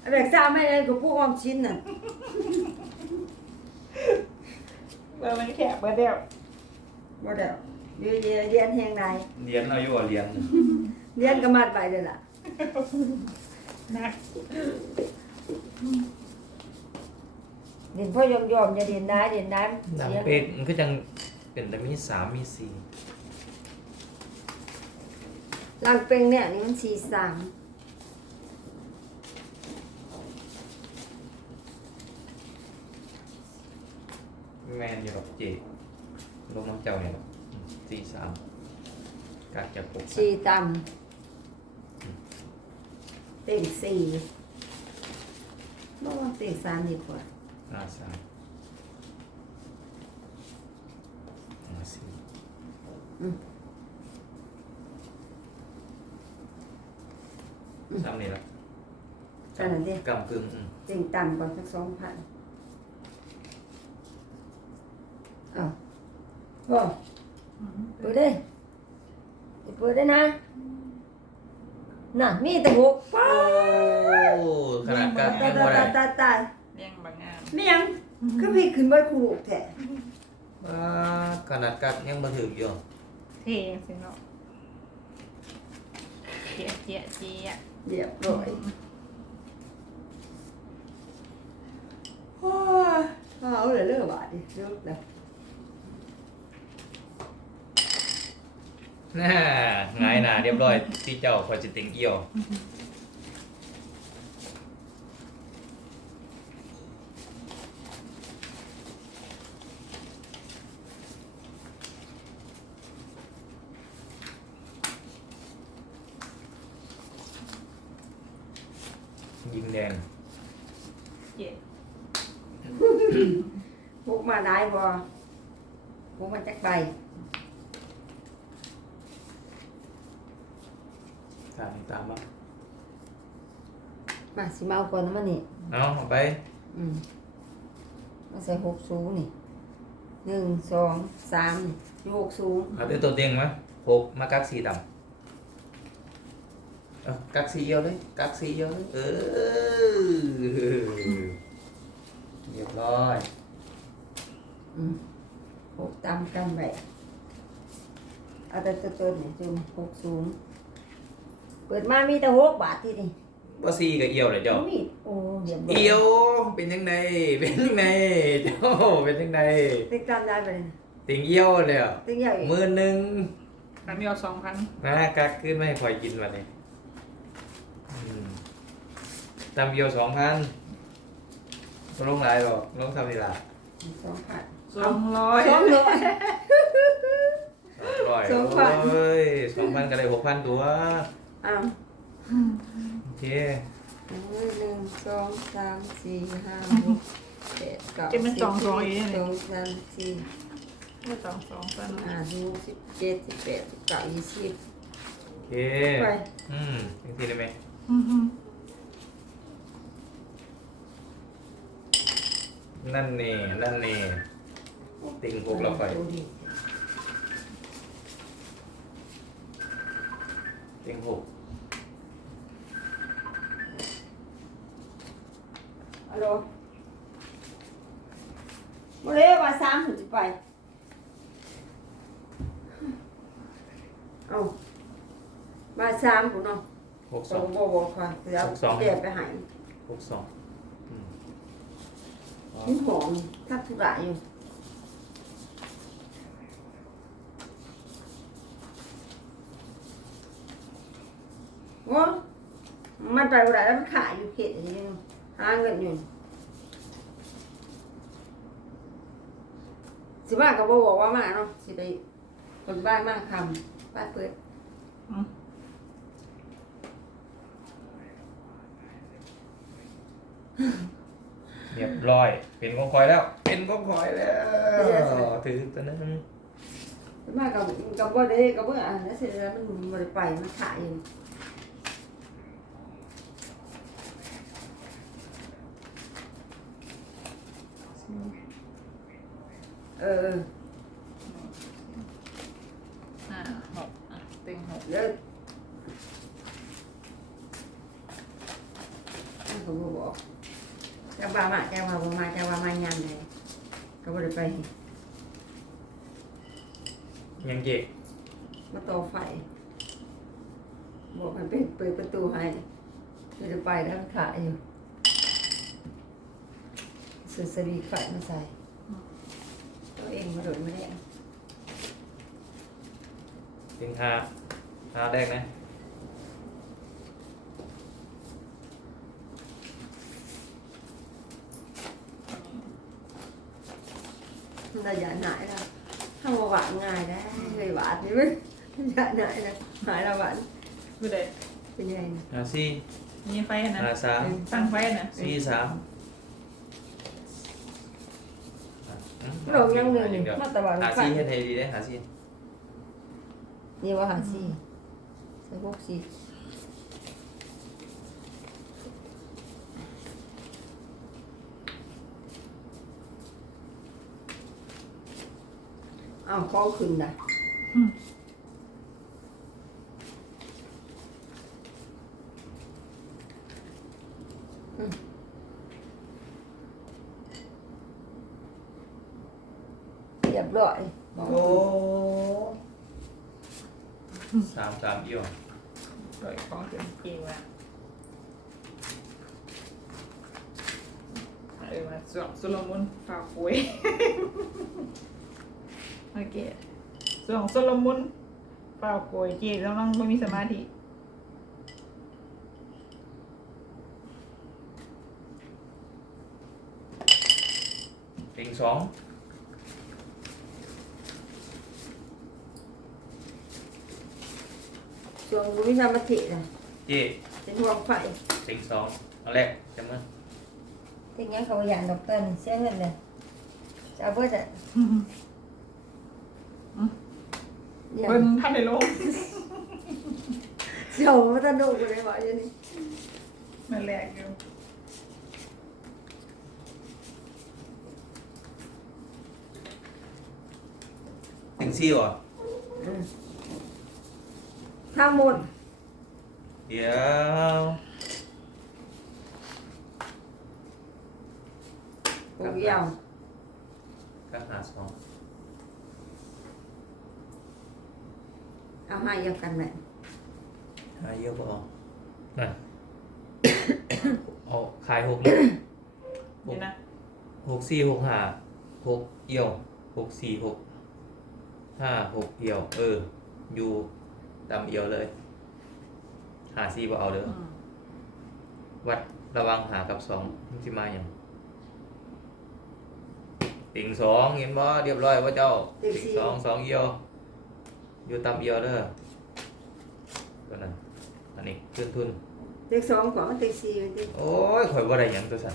เอาแบบซ่าไม่เลยกับพวกออมชิ้นน่ะเบอร์มันแคบเบอร์เดียวบ่ได้เดี๋ยวเดี๋ยวเรียนแหงใดเรียนเอาอยู่ว่าเรียนเรียนก็มัดไปเลยล่ะนักเรียนพ่อยอมยอมๆอย่าเรียนได้เรียนได้ดังเสียเป็ดมันก็จังเป็นแต่มีสามมีสี่ลังเป็งเนี่ยนี่มันสี่สาม แมนอยู่หรอกเจลงน้ำเจ้าเนี่ยหรอกอืมสี่สามกากจะปกสี่ต่ำเต็งสี่บ่ว่าเต็งสามดีกว่าห้าสามห้าสี่อืมสามนี่ละขนาดนี้กำกึ่งอืมเต็งต่ำกว่าสักสองพันอ้าว บ่เปิดได้เปิดได้นะน่ะมีแต่หกป้าโอ้ขนาดกากตายัยงตาบ่ยได้ตายตายเลี้ยงบางงามไม่ยังคือพี่ขึ้นบ้านครูแท้อ่าขนาดกากยังมาถึงอยู่เท่สิเนาะเจี๊ยเจี๊ยเจี๊ยเรียบร้อยโอ้ยเอาเลยเลิกบาดดิเลิกแล้ว น่าไงายหนาเรียบร้อยที่เจ้าคอยจิติงเกี่ยว ยิงแดงเจี๊ยพวกมาได้บ่พวกมาจักใบ ตามตามมา มาสิมาเอาก่อนนะมันนี่เอาเอาไปอืมมาใส่หกสูงนี่หนึ่งสองสามนี่อยู่หกสูงเอาด้วยตัวเต็งมาหกมากักสีดำเอากักสีเอียวเลยกักสีเอียวเลยเออเรียบร้อยอืมหกตามกันไปเอาแต่ตัวต้นนี่จุ่มหกสูงเปิดมามีแต่หกบาทที่นี่ ว่าสีกับเอียวเลยเจ้ามีโอ้เดี๋ยวเอียวเป็นยังไงเป็นยังไงเจ้าเป็นยังไงติ๊กตามได้ไปเลยติงเอียวเลยอะติ๊กใหญ่มือหนึ่งทำยอดสองพันนะกักขึ้นไม่ให้คอยกินมาเลยอืมตำเอียวสองพันลงหลายหรอกลงทำนี่ละสองพันสองร้อยสองร้อยสองร้อยสองพันโอ้ยสองพันก็ได้หกพันตัวอ้าว โอเคหนึ่งสองสามสี่ห้าหกเจ็ดเก้าจะเป็นสองสองอีกสิเนี่บยสองสามสี่ไม่สองสองซะห้าเนาะหกสิบเจ็ดสิบแปดสิบเก้ายี่สิบ โอเคไป อืมยังทีได้ไหมอือหือนั่นนี่นั่นนี่ติงหกเราไปติงหก ฮัลโหลมาเลยว่าสามถึงจะไป เอามาสามผมเนาะหกสสอองงโบโบค่ะเดี๋ยวหกสองเดี๋ยวไปใหายหกสองอืมอ๋อหิ้หอมทักทุระอยู่โอ้มันไปเวลาแล้วมันขายอยู่เขตอันนี้หาเงินอยู่ สิบ้านก็บบอกว่ามาเนาะสิได้คนบ้านมาคำบ้านเปิดอืมเรียบร้อย เป็นกองคอยแล้ว เป็นกองคอยแล้วถือตัวนั้นมากับกับบ่ได้กับเมื่ออ่านแล้วเสร็จแล้วมันบ่ได้ไปมันขายอยู่เออ เออห้าหกอะเต็งหกเดี๋ยวเขาบ่บอกจะว่ามาจะว่าบ่มาจะว่ามายามใดก็บ่ได้ไปยังเจ๊มาต่อไฟ บอกให้เปิดเปิดประตูให้จะได้ไปแล้วขายอยู่ซื้อสวีไฟมาใส่ ตัวเองมาโดดมาแดงถึงหาหาแรกนะมันระยะไหนล่ะถ้ามาหวานง่ายได้เลยหวานนี่มั้ยระยะไหนนะหายละหวานคือเด็เป็นยังไงหาสี่มีไฟนะหาสามตั้งไฟนะสี่สาม เรายังเงินนี่มาตะวันหาไฟสี่เฮ็ดให้ดีได้หาสี่นี่ว่าหาสี่ใส่พวกสี่อ้าวของขึ้นนะ เรียบร้อย โอ้สามสามเอี่ยว โดยของเต็มเกงละ เออมาสวมสุลมุนฝากหวยโอเคส่วนของสุลมุนฝากหวยเจ๊ต้องต้องไม่มีสมาธิเองสองส่วนบุริสามัตินะเจ๊เป็นห่วงไฟเองสองเอาแรกจำมั้ย ที่งั้นเขาอยากดอกเตอร์นี่เสียเงินเลยจะเอาเพื่อจะอย่าเพิ่นท่านในโลกเจ้าไม่ต้องดูกันเลยว่าอย่างนี้นั่นแหละอยู่เองสี่วะอืมทั้งหมด เดี๋ยว ปลูกยาวก็หาสองเอาให้ยังกันไหมหาเยอะก็เอานั่นเอาขายหกเลยนี่นะหกสี่หกห้าหกเอี่ยวหกสี่หกห้าหกเอี่ยว เออ อยู่ดำเอี่ยวเลย หาสี่บ่เอาเด้ออืมวัดระวังหากับสองมันสิมาอย่าง ติ่งสองเห็นบ่เรียบร้อยว่าเจ้า ติ่งสองสองเอี่ยว อยู่ตำเอี่ยวเด้อตัวนั้นอันนี้ขึ้นทุน เด็กสองกว่าเด็กสี่เด็กโอ้ยข่อยว่าได้หยังตัวสัน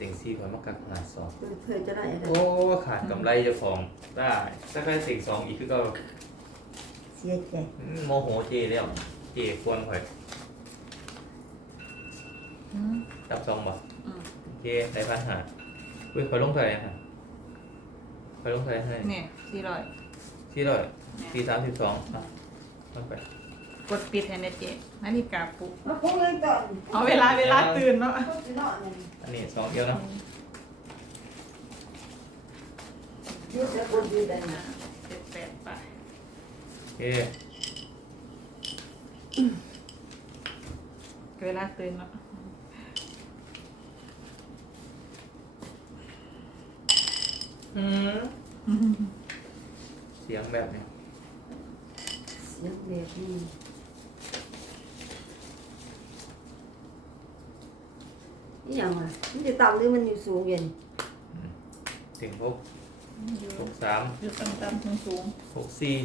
ติ่งสี่ข่อยมากักหาสองเธอจะได้อะไรโอ้ขาดกำไรเจ้าของได้ถ้าใครติ่งสองอีกคือก็เสียใจอืมโมโหเจแล้ว เจควรข่อยอืม จับสองบ่อืม เจใส่พันหา เฮ้ยข่อยลงเท่าไหร่ฮะข่อยลงเท่าไหร่ให้เนี่ยสี่ร้อยสี่ร้อยสี่สามสิบสองอะลงไปกดปิดแทนเนเจ๊นาฬิกาปลุกมาพูดเรื่องก่อนเอาเวลาเวลาตื่นเนาะพูดไปนอนเลยอันนี้สองเดียวเนาะยืดจะคนยืดได้นะเจ็ดแปดไปโอเคเวลาตื่นเนาะ อืมเสียงแบบนี้เสียงแบบนี้นี่ยังไงมันจะต่ำหรือมันอยู่สูงเย็นถึงหกอยู่หกสามอยู่ต่ำต่ำสูงสูงหกสี่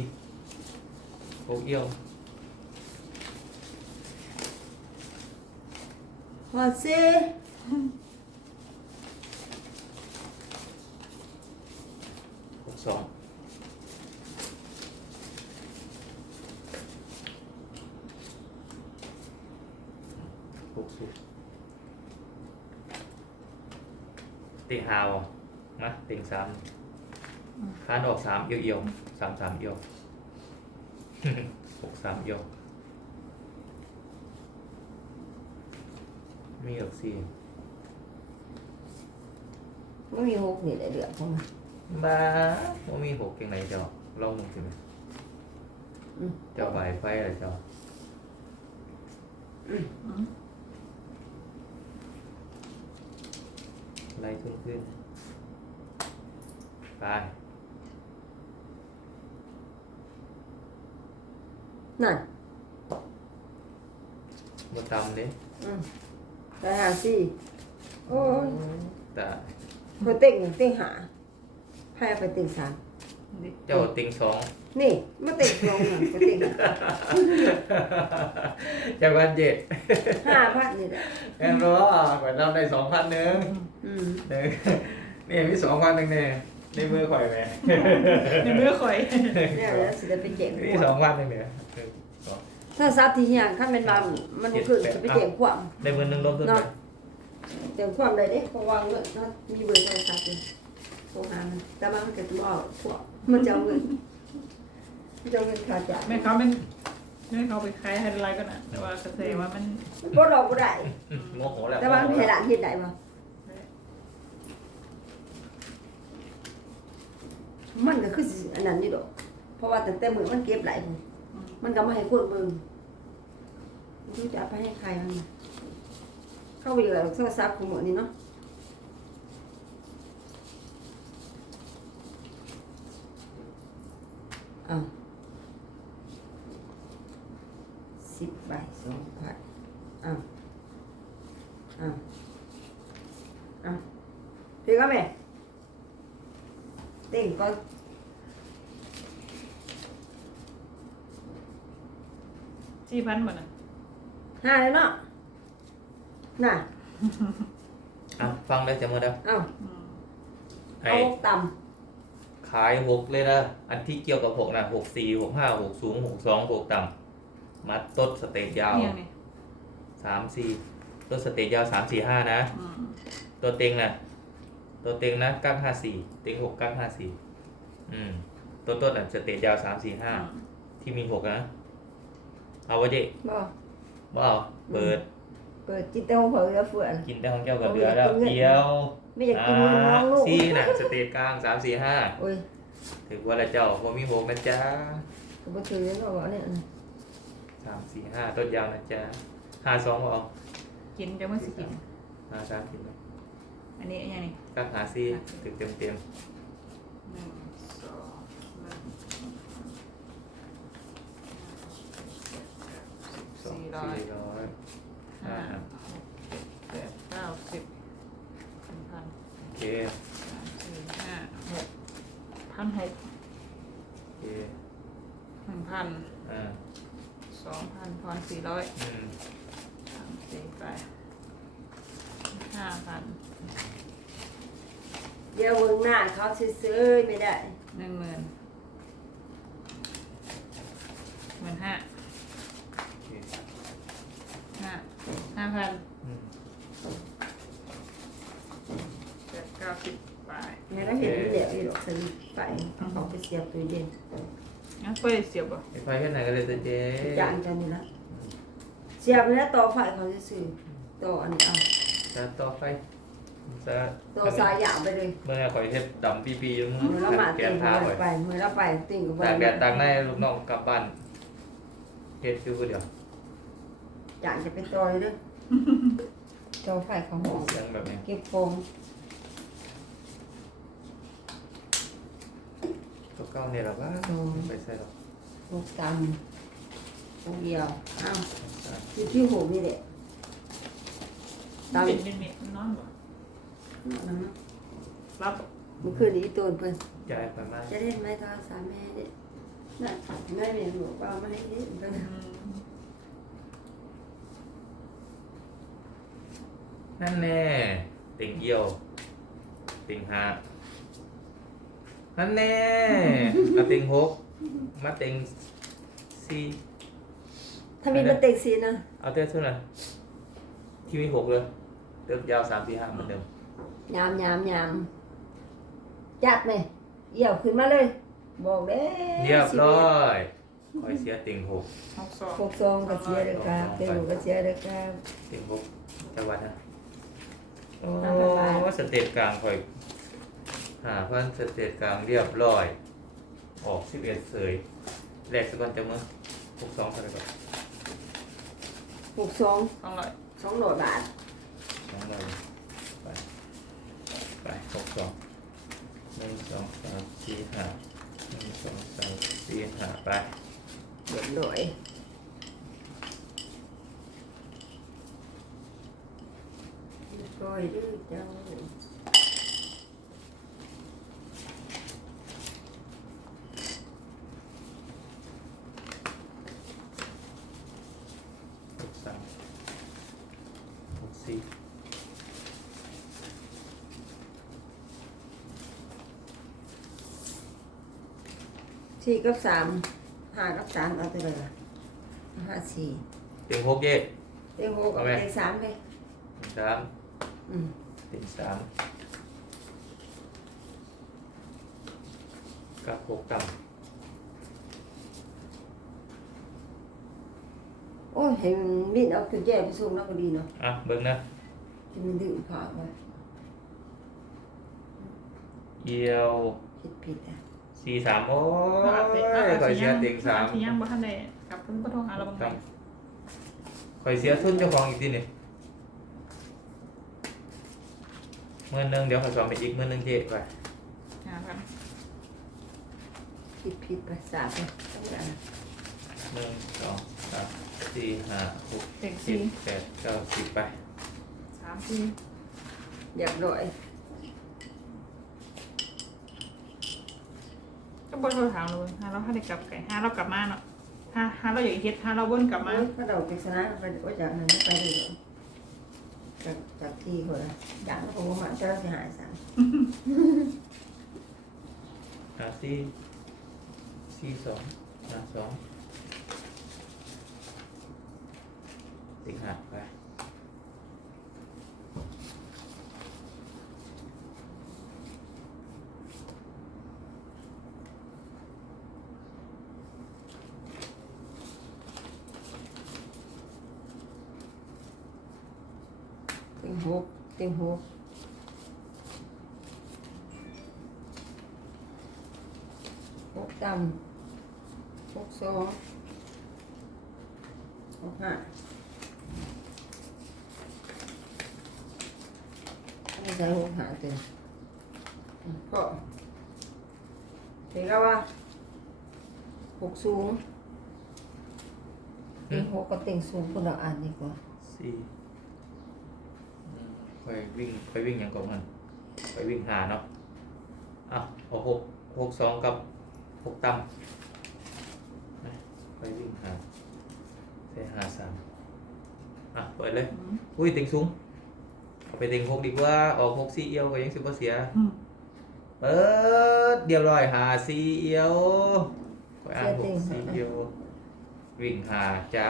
หกเอี่ยวพอเซ่หกส องหกสิบติงหาวะนะติงสามคานออกสามเอียวเอียวสามสามเอียวหกสามเอียวมีหกสี่ไม่มีหกนี่แหละเดือดเข้ามา บ้าว่ามีหกยังไงเจ้าลองมึงสิไหมอืมเจ้าใบไฟอะไรเจ้าอืมไล่ขึ้นขึ้นไปนั่นมาตำดิอืมแต่หาสี่โอ้ยแต่พอเต็งเต็งหา ให้เอาไปเต็งสามดิเจ้าติงสองนี่มาเต็งสองหนึ่งไปเต็งหาจากวันเจ็ดห้าพันนี่แหละแอนรู้ก่อนเราได้สองพันหนึ่งอืมหนึ่งนี่มีสองพันหนึ่งเนี่ยในมือข่อยไหมในมือข่อยเนี่ยแล้วสิได้ไปแจ้งมีคสวาอมงพันหนึ่งเนี่ยหนึ่งสองถ้าทรัพย์ที่เฮียงขั้นเป็นบางมันบ่ขึ้นจะไปแจ้งความในมือหนึ่งลบขึ้นไปแจ้งความได้เด้เพราะว่าเงินเนาะมีเบอร์โทรศัพท์อยู่ โทรหามันแต่ว่ามันก็จะบ่เอาพวกมันจะเอาเงินมันจะเอาเงินค่าจ่ายแม่เขาเป็นแม่เขาไปขายไฮไลท์ก็นะแต่ว่าเกษตรว่ามันมันบ่ดอกบ่ได้อืมโมโหแล้วแต่ว่ามันให้ร้านเฮ็ดได้บ่มันก็คือสิอันนั้นนี่ดอก เพราะว่าแต่แต่มือมันเก็บหลายพุ่นมันก็มาให้คนเบิ่งมันรู้จะเอาไปให้ใครมันเข้าไปอยู่แล้วโทรศัพท์กูหมดนี่เนาะ เอาสิบใบสองพันเอาเอาเอาถึงก็แม่เต่งก่อนสี่พันบาทนะห้าเลยเนาะน่ะอะฟังได้จะหมดแล้วเอาอืมไอ้ เอาต่ขายหกเลยนะอันที่เกี่ยวกับหกนะหกสี่หกห้าหกสูงหกสองหกต่ำมัดต้นสเตจยาวเนี่ยนี่สามสี่ต้นสเตจยาวสามสี่ห้านะ อืมตัวเต็งนะตัวเต็งนะก้างห้าสี่เต็งหกก้างห้าสี่อืมตัวต้นอะสเตจยาวสามสี่ห้าที่มีหกนะ เอาไว้ดิำบ่บ่เอาเปิด เปิดจิตเต้าเผยแล้วเฟื่อนกินได้ของเจ้ากับเรือแล้วเดียว ไม่อยากกินมือน้องลูกสี่น่ะสเตจกลางสามสี่ห้าโอ้ยถือว่าละเจ้าว่ามีหกนะจ๊ะกูไปถือแล้วบอกเนี่ยสามสี่ห้าต้นยาวนะจ๊ะห้าสองบ่เอากินจะไม่สิกินห้าสามสิบนะอันนี้อันนี้นี่ก้างหาสี่ถึงเต็มเต็มหนึ่งสองหนึ่งๆสองสี่สี่ร้อยร้อยห้า อ่า หกเจ็ดแปดเก้าสิบหนึ่งพัน โอ เคสามสี่ห้าหกพันหกโอเคหนึ่งพันอ่าสองพันพันสี่ร้อยอืมสามสี่ไปห้าพันเดี๋ยวเบิ่งหน้าเขาซื้อๆไม่ได้ หนึ่งหมื่นหมื่นห้า โอเค ห้าห้าพัน อืม เจ็ดเก้าสิบไป เนี่ยเราเห็นเดี๋ยวอีดอกสลิปไปเอา เขาไปเสียบตู้เย็นงั้นไปเสียบอะไอ้ไฟแค่ไหนก็เลยจะเจ๊จานกันนี่ละเสียบแล้วต่อไฟเขาซื้อๆต่ออันนี้เอาจะต่อไฟจะต่อสายยาวไปเลยเมื่อคอยเฮ็ดดำปีปีอยู่มึงมือละมาแกติ่งนท้ามืไว้อไปมือละไปติ่งกับตากแดดตากในลูกน้องกลับบ้านเฮ็ดคือผู้เดียวจานจะเป็นต่อเลยเด้อต่อไฟเขาหอมเสียงแบบนี้เก็บโฟมก็ เก้าเนี่ยหรอว่าไปใส่หรอกลูกตำลูกเดียวอ้าวอยู่ที่หูนี่แหละตำเป็นเป็นเม็ดนอนบ่นะรับมันคือนี้ตัวเพิ่นย้ายไปมาจะเล่นไหมโทรศัพท์แม่เด็น่ะแม่เมียหนูก็เอามาให้เล่นเพิ่นอืมนั่นแน่ติ่งเอี่ยวติ่งหา นั่นแน่ มาติ่งหกมาติ่งสี่ถ้ามีมันเต็กซีนะเอาเต้นเท่าไหร่ที่มีหกเลยเติมยาวสามสี่ห้าเหมือนเดิมยามยามยามจัดไหมเอี่ยวขึ้นมาเลย บอกเด้เรียบร้อยคอยเสียติงหกหกสองหกสองก็เสียเลยครับเต็งหกก็เสียเลยครับติงหกจังหวัดนะโอ้ห้าพันบาทสเตจกลางคอย หาพันสเตจกลางเรียบร้อย ออกสิบเอ็ดเสยแรกสักก่อนจะมึงหกสองเท่าไหร่ก่อนหกสองสองร้อยสองร้อยบาทสองร้อยไปไปหกสองหนึ่งสองสามสี่ห้าหนึ่งสองสามสี่ห้าไปเรียบร้อยเรียบร้อยเด้อเจ้า หกสามหกสี่ สี่กับสามห้ากับสามเอาตัวเลยล่ะห้าสี่ติงหกเย่เต็งหกเอาเอาไหมเต็งสามเลยติงสามอืมติงสามกับหกต่โอ้ยเห็นมีดเอาขึ้นแย่ไปส่งแล้วก็ดีเนาะำอะเบิ่งนะที่มันดื้อผ่าไปเอียวคิดผิดอะ สี่สามโอ้อาจยจะอาจคอยจะเสียัยงติงสามอาจจะยังบ่ทันได้กลับเพิ่นบ่โทรหาเราบางคทีรับคอยเสียทุนเจ้าของอีกทีนี่เมื่อนึงเดี๋ยวขอสอบไปอีกเมื่อนึงเจ๊ไปหากันคิดผิดไปสามไปต้องการหนึ่งสองสามสี่ห้าหกเต็งเจ็ดสี่แปดเก้าสิบไปสามสี่เรียบร้อย ก็บ่โทรถามเราหาเราถ้าได้กลับไก่หาเรากลับมาเนาะหาหาเราอยู่เฮ็ดหาเราวนกลับมาโอ้ยถ้าเราปริศนาไปโอ้ยจากนั้นไปเลยจากจากที่คนละอย่างแล้วผมก็มาเจ้าสิหายสามห้าสี่สี่สองห้าสองติงห้าไป เต็งหกเต็งหกหกต่ำหก สองหกห้าไม่ใช่หกห้าเต็มก็เห็นแล้วว่าหกสูงเต็งหกกับเต็งสูงคนละอันดีกว่าสี่ไปวิ่งไปวิ่งอย่างก่อนมันไปวิ่งหาเนาะอะเอาหกหกสองกับหกต่ำ ไปไปวิ่งหาใส่หาสามอะเปิดเลยอืมอุ้ยติงสูงเอาไปติงหกดีกว่า ออกหกสี่เอียวก็ยังสิบ่เสียอืมเปิดเดียวร้อยหาสี่เอียวไปอ่านหกสี่เอียว วิ่งหาจ้า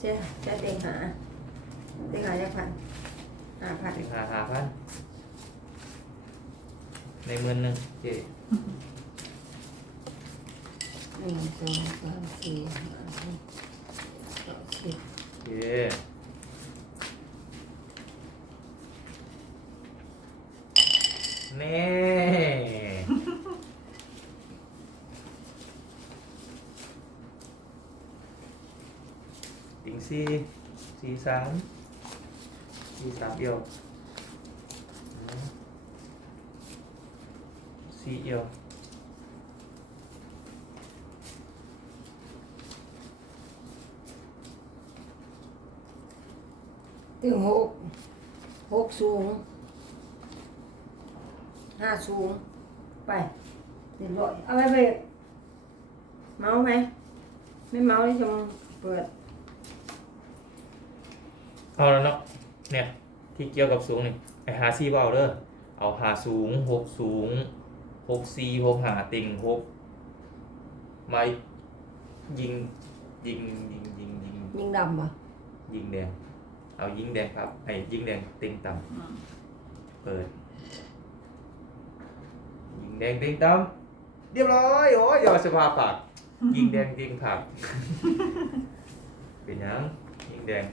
เจ๊เจ๊เต็งหาเต็งหาจะพันห้าพันวิ่งหาหาพันในเมือนหนึ่งเจ๊ หนึ่งสองสามสี่ห้าหกเจ็ดสิบเจ๊แน่ติงสี่สี่สามสี่สามเอียวสี่เอียว ตึงหกหกสูงห้าสูง ไปเรียบร้อยเอาไปเบรกเมาไหม ไม่เมาที่จะเปิด เอาแล้วเนาะเนี่ย ที่เกี่ยวกับสูงนี่ไอหาซีเบาเด้อเอาหาสูงหกสูงหกซีหกหาติงหกมายิงยิงยิงยิงยิงยิงดำป่ะยิงแดง เอายิงแดงครับไอ้ยิงแดงติงต่อืมำเปิด ยิงแดงติงต่ำเรียบร้อยโอ้ยยอดสภาปากยิงแดงยิงผัก เป็นหยังยิงแดง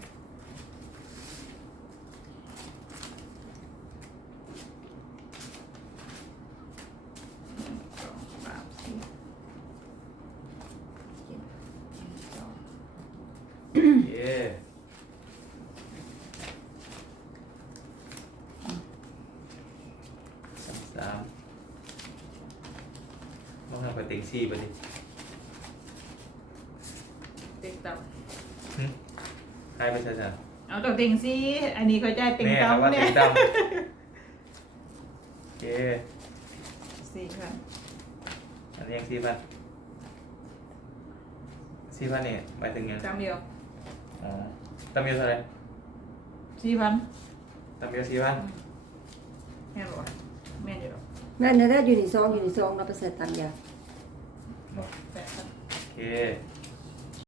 สองสามสี่เจ็ดแปดเก้า เย้สามสามมองทางไป เต็งซี่ไปดิเต็งต่ให้ไปช้าำเอาตัวเต็งสิอันนี้เขาใจายๆเต็งแม่เอาว่าต่ำเนี่เต็ยงต่ำโอเคสี่พันอันนี้ยังสี่พันสี่พันนี่หมายถึงยังจำเดียวอ๋อตำเมียวเท่าไหร่สี่พันตำเมียวสี่พันแม่นบอกแม่นอยู่หรอกแม่นถ้าอยู่ในซองอยู่ในซองเราไปใส่ตามยาแปดพัน โอเค